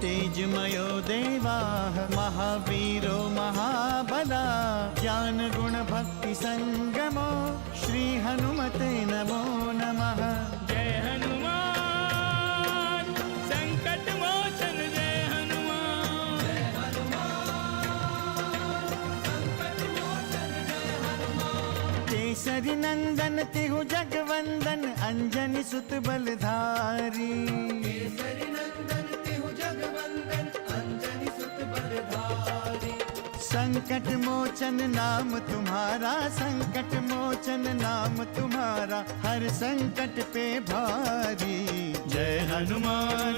तेजमयो देवाः महावीरो महाबला ज्ञान गुण भक्ति संगमो श्री हनुमते नमो नमः। जय हनुमान संकट मोचन जय हनुमान। जय हनुमान संकट मोचन जय हनुमान। केसरी नंदन तिहु जगवंदन अंजनी सुत बलधारी। केसरी नंदन तिहु जगवंदन अंजनी सुत बलधारी। संकट मोचन नाम तुम्हारा संकट मोचन नाम तुम्हारा हर संकट पे भारी। जय हनुमान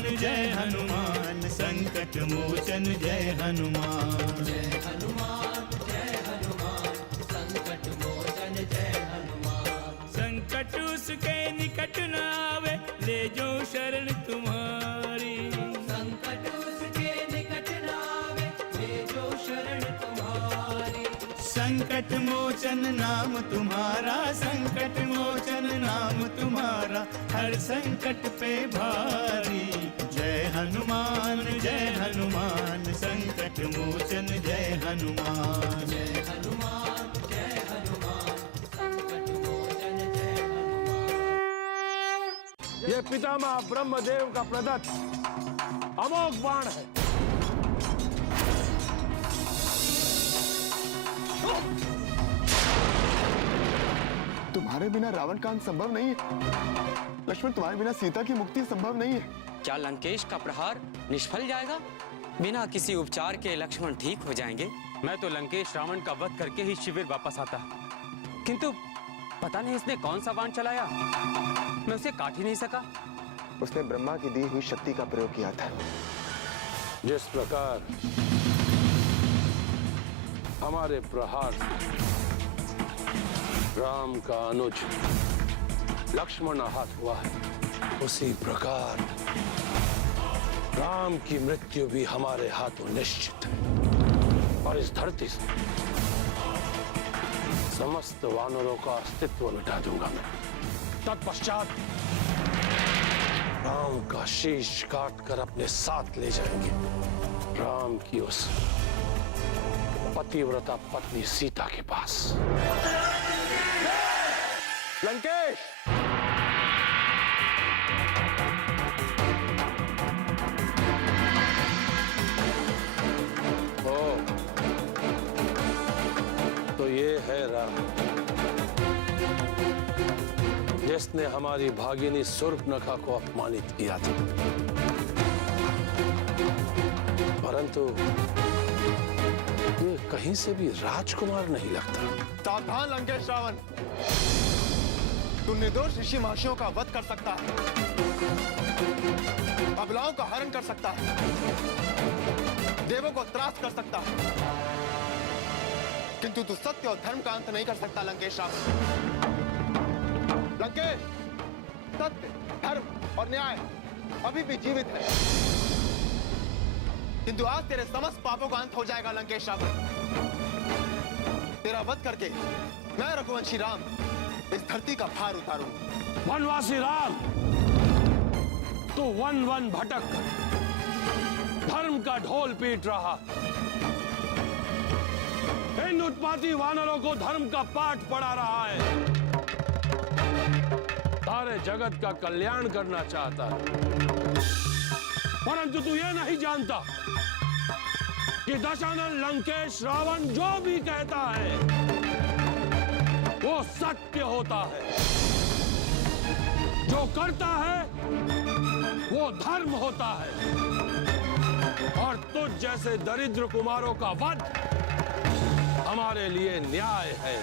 संकट मोचन जय हनुमान। जय हनुमान संकट मोचन जय हनुमान। संकट उसके निकट न आवे ले जो शरण तुम्हारी। संकट उसके निकट न आवे ले जो शरण तुम्हारी। संकट मोचन नाम तुम्हारा संकट मोचन नाम तुम्हारा हर संकट पे भारी। जय हनुमान संकट मोचन जय हनुमान। जय हनुमान संकट मोचन जय हनुमान। ये पितामह ब्रह्मदेव का प्रदत्त अमोघ बाण है। तुम्हारे बिना रावण का अंत संभव नहीं है। लक्ष्मण तुम्हारे बिना सीता की मुक्ति संभव नहीं है। क्या लंकेश का प्रहार निष्फल जाएगा? बिना किसी उपचार के लक्ष्मण ठीक हो जाएंगे। मैं तो लंकेश रावण का वध करके ही शिविर वापस आता, किंतु पता नहीं इसने कौन सा बाण चलाया, मैं उसे काट ही नहीं सका। उसने ब्रह्मा की दी हुई शक्ति का प्रयोग किया था। जिस प्रकार हमारे प्रहार से राम का अनुज लक्ष्मण आहत हुआ है, उसी प्रकार राम की मृत्यु भी हमारे हाथों निश्चित है। और इस धरती से समस्त वानरों का अस्तित्व मिटा दूंगा मैं। तत्पश्चात राम का शीश काट कर अपने साथ ले जाएंगे राम की उस पतिव्रता पत्नी सीता के पास। लंकेश! ओ, तो ये है राम जिसने हमारी भागिनी शूर्पणखा को अपमानित किया था, परंतु ये कहीं से भी राजकुमार नहीं लगता। सावधान लंकेश रावण, तू निर्दोष ऋषि महर्षियों का वध कर सकता है, अबलाओं का हरण कर सकता है, देवों को त्रास कर सकता है, किंतु तू सत्य और धर्म का अंत नहीं कर सकता लंकेश रावण। लंकेश, सत्य, धर्म और न्याय अभी भी जीवित है, किंतु आज तेरे समस्त पापों का अंत हो जाएगा लंकेश रावण। तेरा वध करके मैं रघुवंशी राम इस धरती का भार उतारूंगा। वनवासी राम, तू वन वन भटक कर धर्म का ढोल पीट रहा, इन उत्पाती वानरों को धर्म का पाठ पढ़ा रहा है, सारे जगत का कल्याण करना चाहता है, परंतु तू ये नहीं जानता कि दशानन लंकेश रावण जो भी कहता है वो सत्य होता है, जो करता है वो धर्म होता है, और तुझ जैसे दरिद्र कुमारों का वध हमारे लिए न्याय है।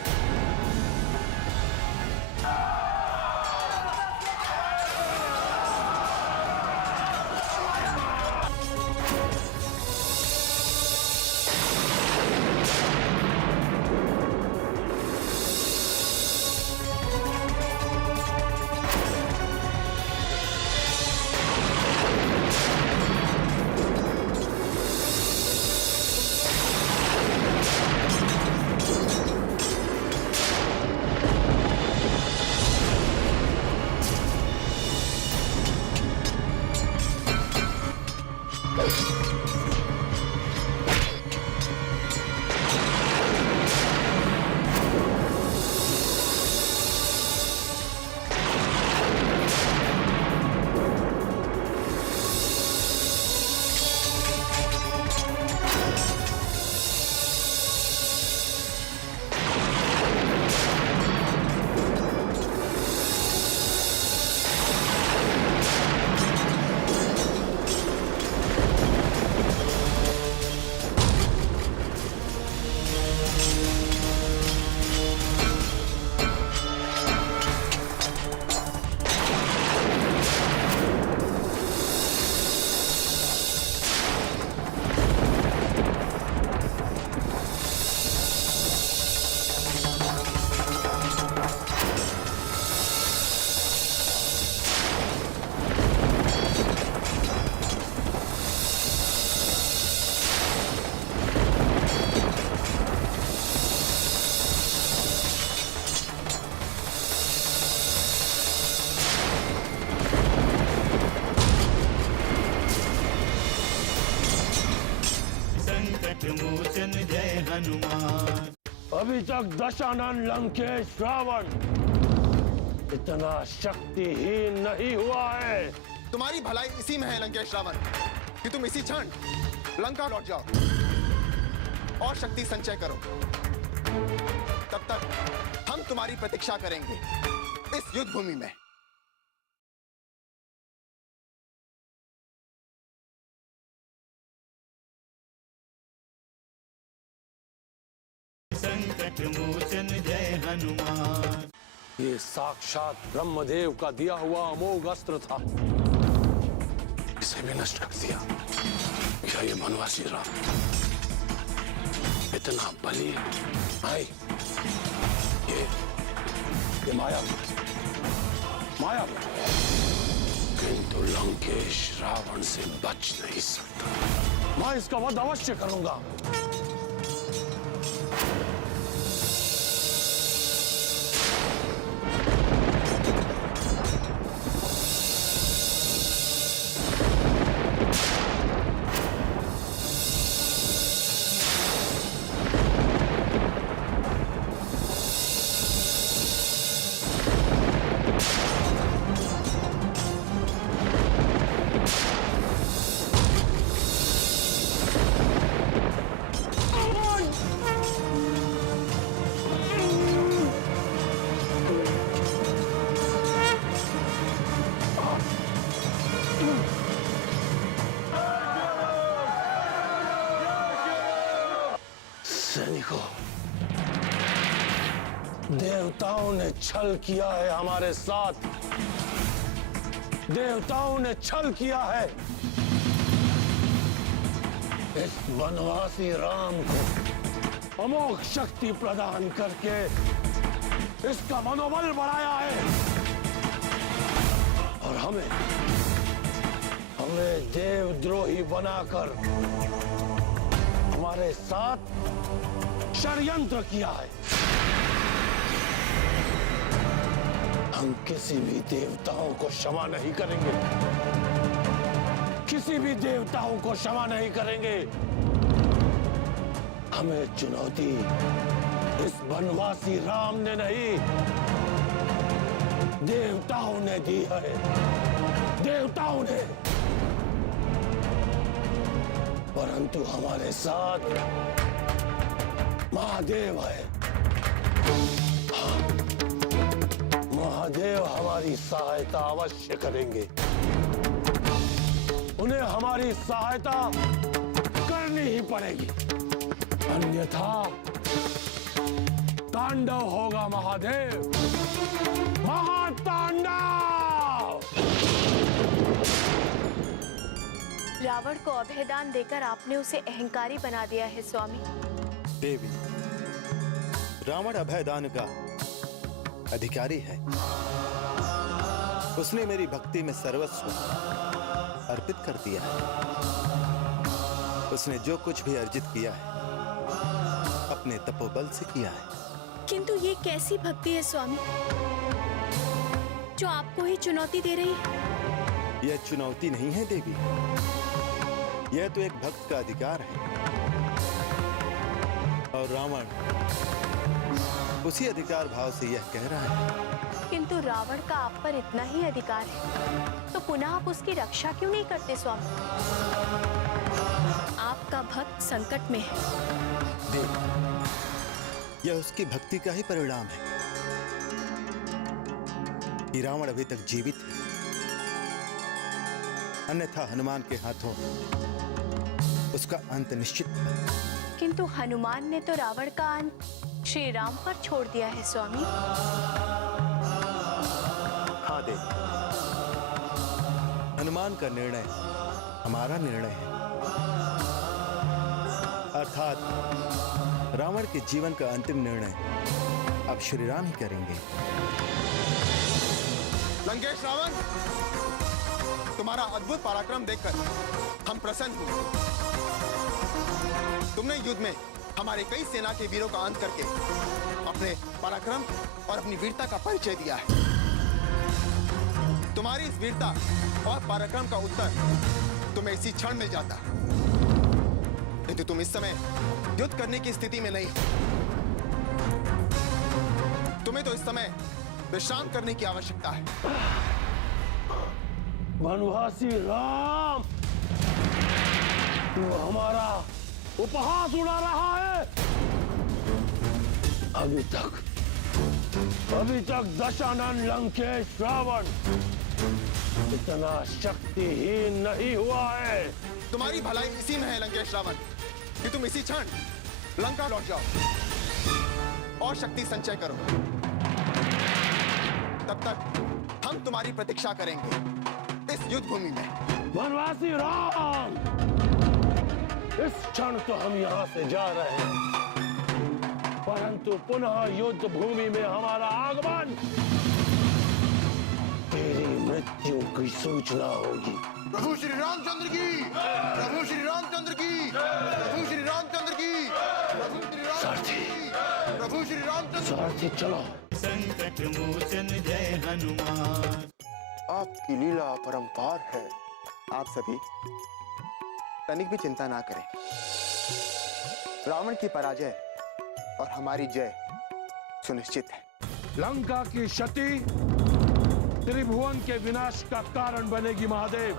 संकट मोचन जय हनुमान। अभी तक दशानन लंकेश रावण इतना शक्तिहीन नहीं हुआ है। तुम्हारी भलाई इसी में है लंकेश रावण कि तुम इसी क्षण लंका लौट जाओ और शक्ति संचय करो। तब तक हम तुम्हारी प्रतीक्षा करेंगे इस युद्ध भूमि में। संकट मोचन जय हनुमान। ये साक्षात ब्रह्मदेव का दिया हुआ अमोघ अस्त्र था, इसे भी नष्ट कर दिया। क्या ये वनवासी राम इतना बली है? ये माया किंतु लंकेश रावण से बच नहीं सकता। मैं इसका वध अवश्य करूंगा। सैनिकों, देवताओं ने छल किया है हमारे साथ। देवताओं ने छल किया है। इस वनवासी राम को अमोघ शक्ति प्रदान करके इसका मनोबल बढ़ाया है और हमें देवद्रोही बनाकर हमारे साथ षड्यंत्र किया है। हम किसी भी देवताओं को क्षमा नहीं करेंगे। किसी भी देवताओं को क्षमा नहीं करेंगे। हमें चुनौती इस वनवासी राम ने नहीं, देवताओं ने दी है। देवताओं ने। परंतु हमारे साथ महादेव है। हाँ, महादेव हमारी सहायता अवश्य करेंगे। उन्हें हमारी सहायता करनी ही पड़ेगी, अन्यथा तांडव होगा महादेव, महातांडव। रावण को अभयदान देकर आपने उसे अहंकारी बना दिया है स्वामी। देवी, रावण अभयदान का अधिकारी है। उसने मेरी भक्ति में सर्वस्व अर्पित कर दिया है। उसने जो कुछ भी अर्जित किया है अपने तपोबल से किया है। किंतु ये कैसी भक्ति है स्वामी, जो आपको ही चुनौती दे रही है? यह चुनौती नहीं है देवी, यह तो एक भक्त का अधिकार है और रावण उसी अधिकार भाव से यह कह रहा है। किंतु रावण का आप पर इतना ही अधिकार है तो पुनः आप उसकी रक्षा क्यों नहीं करते स्वामी? आपका भक्त संकट में है। देव, यह उसकी भक्ति का ही परिणाम है कि रावण अभी तक जीवित है, अन्यथा हनुमान के हाथों उसका अंत निश्चित था। किंतु हनुमान ने तो रावण का अंत श्री राम पर छोड़ दिया है स्वामी। हाँ देव, हनुमान का निर्णय हमारा निर्णय है, अर्थात रावण के जीवन का अंतिम निर्णय अब श्री राम ही करेंगे। लंकेश रावण, तुम्हारा अद्भुत पराक्रम देखकर हम प्रसन्न हुए। तुमने युद्ध में हमारे कई सेना के वीरों का अंत करके अपने पराक्रम और अपनी वीरता का परिचय दिया है। तुम्हारी इस वीरता और पराक्रम का उत्तर तुम्हें इसी क्षण मिल जाता, किंतु तुम इस समय युद्ध करने की स्थिति में नहीं हो। तुम्हें तो इस समय विश्राम करने की आवश्यकता है। वनवासी राम, तू हमारा उपहास उड़ा रहा है। अभी तक दशानन लंकेश रावण इतना शक्तिहीन नहीं हुआ है। तुम्हारी भलाई इसी में है लंकेश रावण कि तुम इसी क्षण लंका लौट जाओ और शक्ति संचय करो। तब तक हम तुम्हारी प्रतीक्षा करेंगे इस युद्ध भूमि में। वनवासी राम, इस क्षण तो हम यहाँ से जा रहे हैं, परंतु पुनः युद्ध भूमि में हमारा आगमन तेरी मृत्यु की सूचना होगी। प्रभु श्री रामचंद्र की, प्रभु श्री रामचंद्र की, प्रभु श्री रामचंद्र की, प्रभु श्री सारथी, प्रभु श्री रामचंद्र। सारथी चलो। संकट मोचन जय हनुमान। आपकी लीला अपरंपार है। आप सभी तनिक भी चिंता ना करें। रावण की पराजय और हमारी जय सुनिश्चित है। लंका की क्षति त्रिभुवन के विनाश का कारण बनेगी महादेव।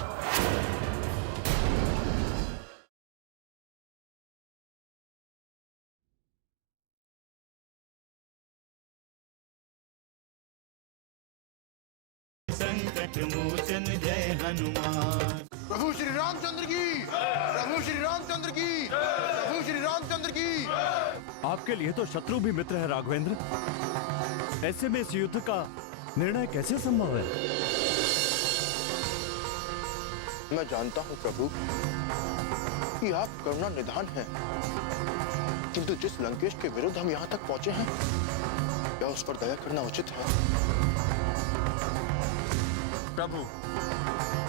संकट मोचन जय हनुमान। प्रभु श्री रामचंद्र की, प्रभु श्री रामचंद्र की, प्रभु श्री रामचंद्र की। आपके लिए तो शत्रु भी मित्र है राघवेंद्र। ऐसे में इस युद्ध का निर्णय कैसे संभव है? मैं जानता हूं प्रभु कि आप करुणा निधान हैं, किंतु जिस लंकेश के विरुद्ध हम यहाँ तक पहुंचे हैं, क्या उस पर दया करना उचित है? प्रभु,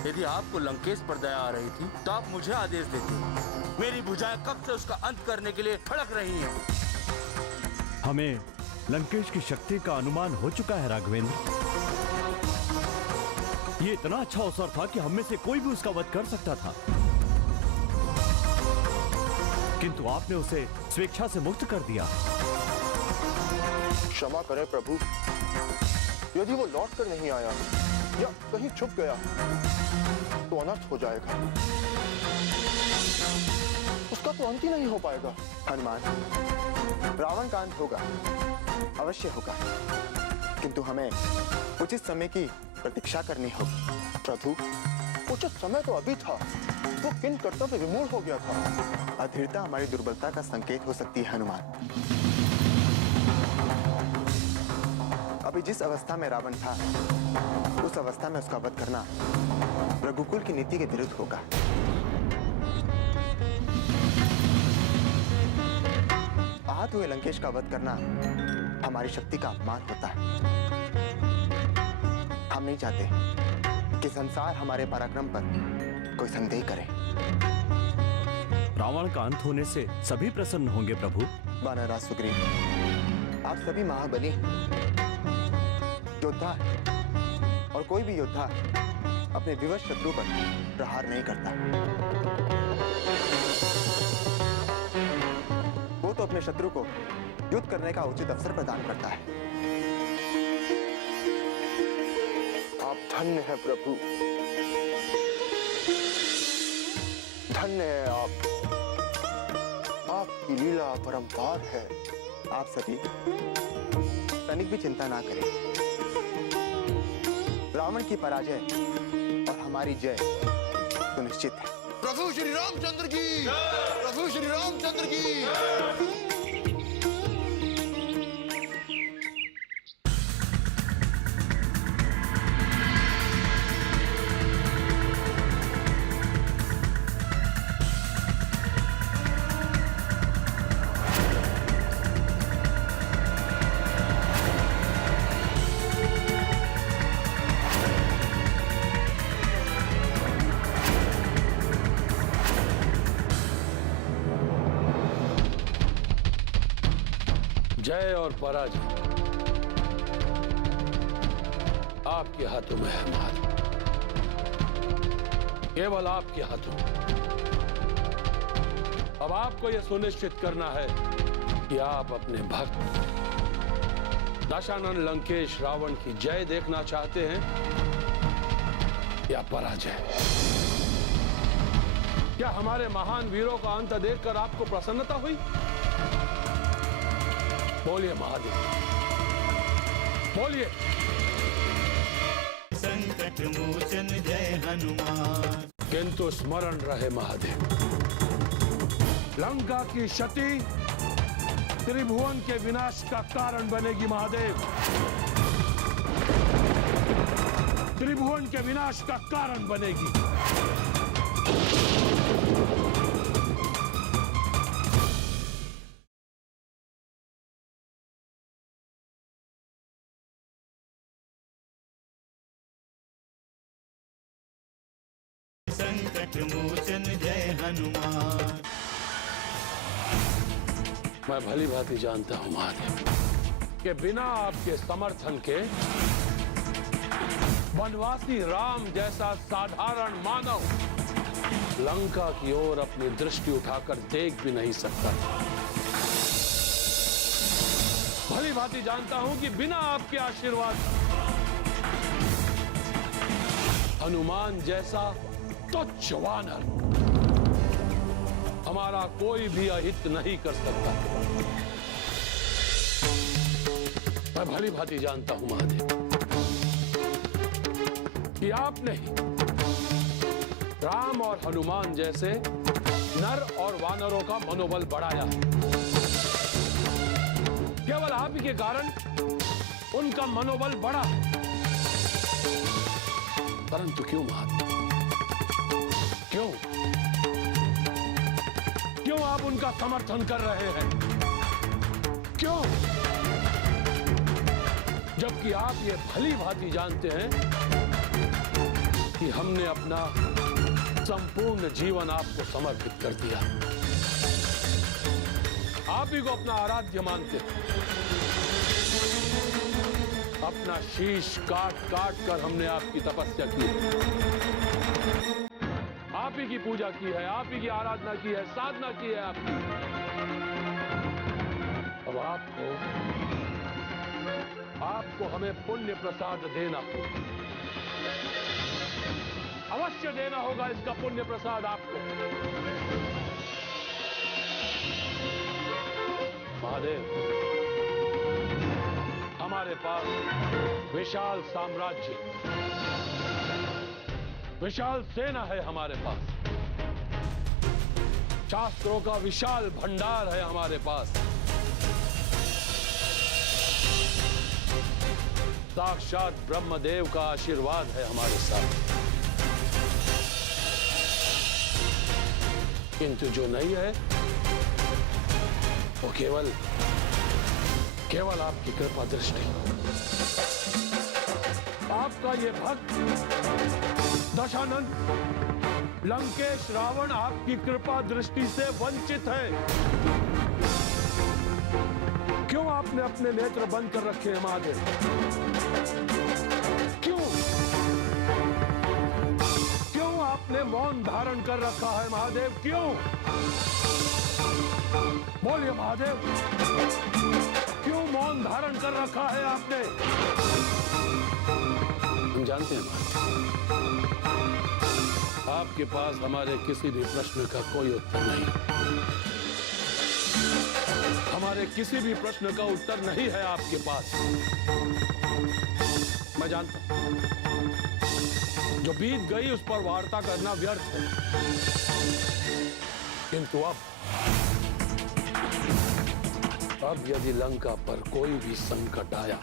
यदि आपको लंकेश पर दया आ रही थी तो आप मुझे आदेश देते। मेरी भुजाएं कब से उसका अंत करने के लिए फड़क रही हैं। हमें लंकेश की शक्ति का अनुमान हो चुका है राघवेंद्र। ये इतना अच्छा अवसर था कि हम में से कोई भी उसका वध कर सकता था, किंतु आपने उसे स्वेच्छा से मुक्त कर दिया। क्षमा करें प्रभु, यदि वो लौट कर नहीं आया या कहीं छुप गया तो अनर्थ हो जाएगा। उसका तो अंत ही नहीं हो पाएगा। हनुमान, रावण का अंत होगा, अवश्य होगा, किंतु हमें उचित समय की प्रतीक्षा करनी होगी। प्रभु, उचित समय तो अभी था, वो किन कर्तव्य विमूढ़ हो गया था। अधीरता हमारी दुर्बलता का संकेत हो सकती है हनुमान। अभी जिस अवस्था में रावण था, उस अवस्था में उसका वध करना रघुकुल की नीति के विरुद्ध होगा। आहत हुए लंकेश का वध करना हमारी शक्ति का अपमान होता है। हम नहीं चाहते कि संसार हमारे पराक्रम पर कोई संदेह करे। रावण का अंत होने से सभी प्रसन्न होंगे प्रभु। वानरराज सुग्रीव, आप सभी महाबली योद्धा, और कोई भी योद्धा अपने विवश शत्रु पर प्रहार नहीं करता। अपने शत्रु को युद्ध करने का उचित अवसर प्रदान करता है। आप धन्य हैं प्रभु, धन्य है आप। आपकी लीला अपरंपार है। आप सभी तनिक भी चिंता ना करें। रावण की पराजय और हमारी जय सुनिश्चित है। प्रभु श्री रामचंद्र की, प्रभु श्री रामचंद्र की। जय और पराजय आपके हाथों में है महादेव, केवल आपके हाथों में। अब आपको यह सुनिश्चित करना है कि आप अपने भक्त दशानन लंकेश रावण की जय देखना चाहते हैं या पराजय। क्या हमारे महान वीरों का अंत देखकर आपको प्रसन्नता हुई? बोलिए महादेव, बोलिए। संकट मोचन जय हनुमान। किंतु स्मरण रहे महादेव, लंका की क्षति त्रिभुवन के विनाश का कारण बनेगी महादेव। त्रिभुवन के विनाश का कारण बनेगी। संकट मोचन जय हनुमान। मैं भली भांति जानता हूं महादेव कि बिना आपके समर्थन के वनवासी राम जैसा साधारण मानव लंका की ओर अपनी दृष्टि उठाकर देख भी नहीं सकता। भली भांति जानता हूं कि बिना आपके आशीर्वाद हनुमान जैसा तुच्छ वानर हमारा कोई भी अहित नहीं कर सकता। मैं भली भांति जानता हूं महादेव कि आपने ही राम और हनुमान जैसे नर और वानरों का मनोबल बढ़ाया। केवल आप ही के कारण उनका मनोबल बढ़ा। परंतु क्यों महादेव, क्यों क्यों आप उनका समर्थन कर रहे हैं? क्यों? जबकि आप ये भली भांति जानते हैं कि हमने अपना संपूर्ण जीवन आपको समर्पित कर दिया। आप ही को अपना आराध्य मानते हैं। अपना शीश काट काट कर हमने आपकी तपस्या की, आप ही की पूजा की है, आप ही की आराधना की है, साधना की है आपकी। अब आपको हमें पुण्य प्रसाद देना होगा, अवश्य देना होगा इसका पुण्य प्रसाद आपको। महादेव, हमारे पास विशाल साम्राज्य, विशाल सेना है हमारे पास, शास्त्रों का विशाल भंडार है हमारे पास, साक्षात ब्रह्मदेव का आशीर्वाद है हमारे साथ। किंतु जो नहीं है वो केवल आपकी कृपा दृष्टि। आपका ये भक्त दशानन लंकेश रावण आपकी कृपा दृष्टि से वंचित है। क्यों आपने अपने नेत्र बंद कर रखे हैं महादेव? क्यों आपने मौन धारण कर रखा है महादेव, क्यों? बोलिए महादेव, क्यों मौन धारण कर रखा है आपने? हम जानते हैं महादेव, आपके पास हमारे किसी भी प्रश्न का कोई उत्तर नहीं। हमारे किसी भी प्रश्न का उत्तर नहीं है आपके पास। मैं जानता हूं, जो बीत गई उस पर वार्ता करना व्यर्थ है, किंतु अब यदि लंका पर कोई भी संकट आया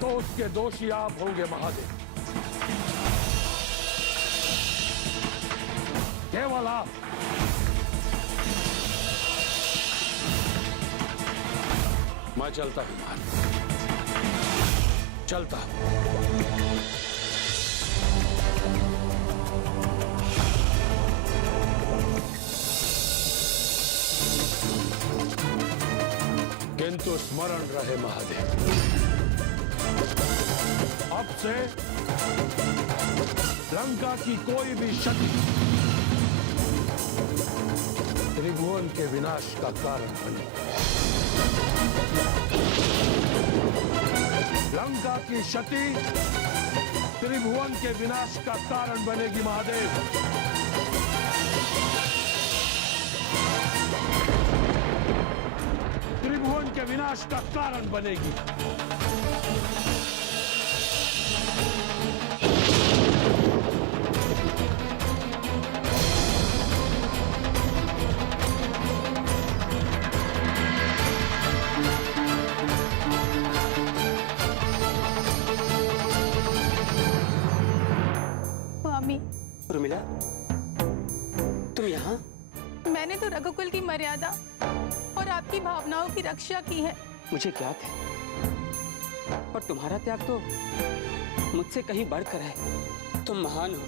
तो उसके दोषी आप होंगे महादेव, केवल आप। मैं चलता हूं महादेव, चलता हूं। किंतु स्मरण रहे महादेव, अब से लंका की कोई भी शक्ति त्रिभुवन के विनाश का कारण बने। लंका की क्षति त्रिभुवन के विनाश का कारण बनेगी महादेव। त्रिभुवन के विनाश का कारण बनेगी। उर्मिला, तुम यहाँ? मैंने तो रघुकुल की मर्यादा और आपकी भावनाओं की रक्षा की है। मुझे ज्ञात है, और तुम्हारा त्याग तो मुझसे कहीं बढ़कर है। तुम महान हो।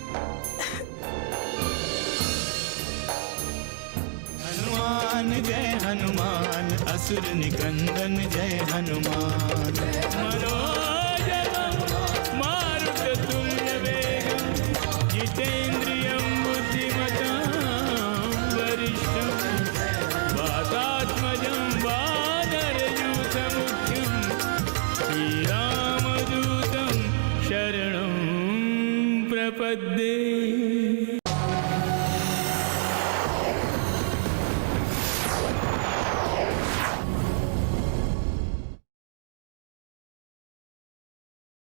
हनुमान जय हनुमान, असुर निकंदन जय हनुमान। मनोजवं मारुततुल्य वेगं, जितेन्द्रियं बुद्धिमतां वरिष्ठं, वातात्मजं वानरयूथमुख्यं, श्रीरामदूतं शरणं प्रपद्ये।